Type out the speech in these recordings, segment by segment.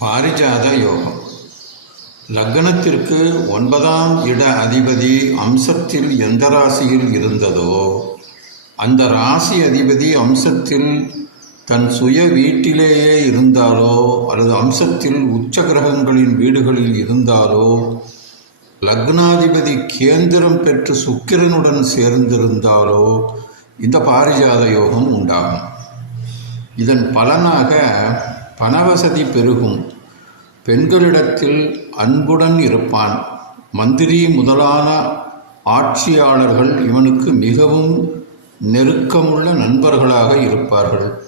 பாரிஜாத யோகம் லக்னத்திற்கு ஒன்பதாம் இட அதிபதி அம்சத்தில் எந்த ராசியில் இருந்ததோ அந்த ராசி அதிபதி அம்சத்தில் தன் சுய வீட்டிலேயே இருந்தாலோ அல்லது அம்சத்தில் உச்ச கிரகங்களின் வீடுகளில் இருந்தாலோ லக்னாதிபதி கேந்திரம் பெற்று சுக்கிரனுடன் சேர்ந்திருந்தாலோ இந்த பாரிஜாத யோகம் உண்டாகும். இதன் பலனாக பணவசதி பெருகும். பெண்களிடத்தில் அன்புடன் இருப்பான். மந்திரி முதலான ஆட்சியாளர்கள் இவனுக்கு மிகவும் நெருக்கமுள்ள நண்பர்களாக இருப்பார்கள்.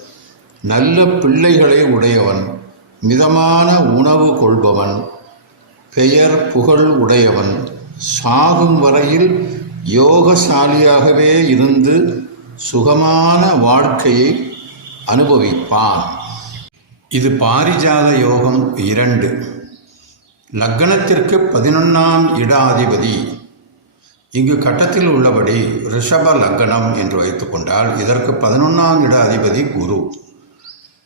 நல்ல பிள்ளைகளை உடையவன் மிதமான உணவு கொள்பவன் பெயர் புகழ் உடையவன். சாகும் வரையில் யோகசாலியாகவே இருந்து சுகமான வாழ்க்கையை அனுபவிப்பான். இது பாரிஜாத யோகம் இரண்டு. லக்னத்திற்கு பதினொன்றாம் இடாதிபதி. இங்கு கட்டத்தில் உள்ளபடி ரிஷப லக்னம் என்று வைத்துக்கொண்டால் இதற்கு பதினொன்றாம் இட அதிபதி குரு.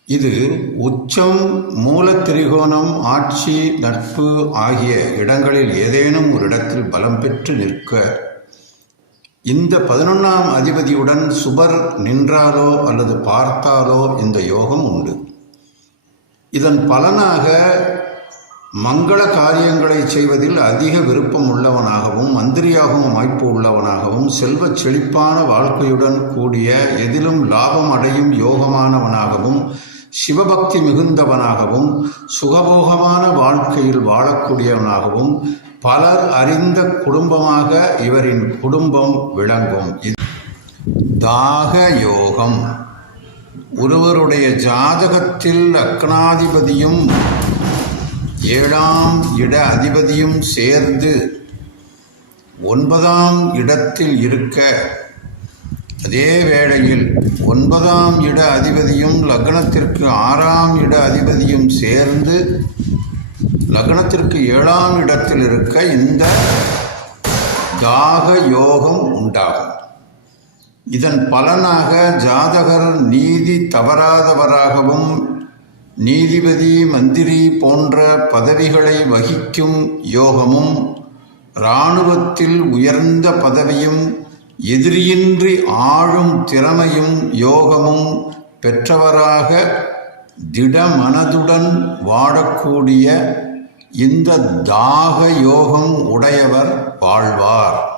இது உச்சம் மூல திரிகோணம் ஆட்சி நட்பு ஆகிய இடங்களில் ஏதேனும் ஒரு இடத்தில் பலம் பெற்று நிற்க. இந்த பதினொன்றாம் அதிபதியுடன் சுபர் நின்றாலோ அல்லது பார்த்தாலோ இந்த யோகம் உண்டு. இதன் பலனாக மங்கள காரியங்களை செய்வதில் அதிக விருப்பம் உள்ளவனாகவும் மந்திரியாகவும் அமைப்பு உள்ளவனாகவும் செல்வ செழிப்பான வாழ்க்கையுடன் கூடிய எதிலும் லாபம் அடையும் யோகமானவனாகவும் சிவபக்தி மிகுந்தவனாகவும் சுகபோகமான வாழ்க்கையில் வாழக்கூடியவனாகவும் பலர் அறிந்த குடும்பமாக இவரின் குடும்பம் விளங்கும். தாக யோகம் ஒருவருடைய ஜாதகத்தில் லக்னாதிபதியும் ஏழாம் இட அதிபதியும் சேர்ந்து ஒன்பதாம் இடத்தில் இருக்க அதே வேளையில் ஒன்பதாம் இட அதிபதியும் லக்னத்திற்கு ஆறாம் இட அதிபதியும் சேர்ந்து லக்னத்திற்கு ஏழாம் இடத்தில் இருக்க இந்த தாக யோகம் உண்டாகும். இதன் பலனாக ஜாதகர் நீதி தவறாதவராகவும் நீதிபதி மந்திரி போன்ற பதவிகளை வகிக்கும் யோகமும் இராணுவத்தில் உயர்ந்த பதவியும் எதிரியின்றி ஆழும் திறமையும் யோகமும் பெற்றவராக திடமனதுடன் வாழக்கூடிய இந்த தாக யோகம் உடையவர் வாழ்வார்.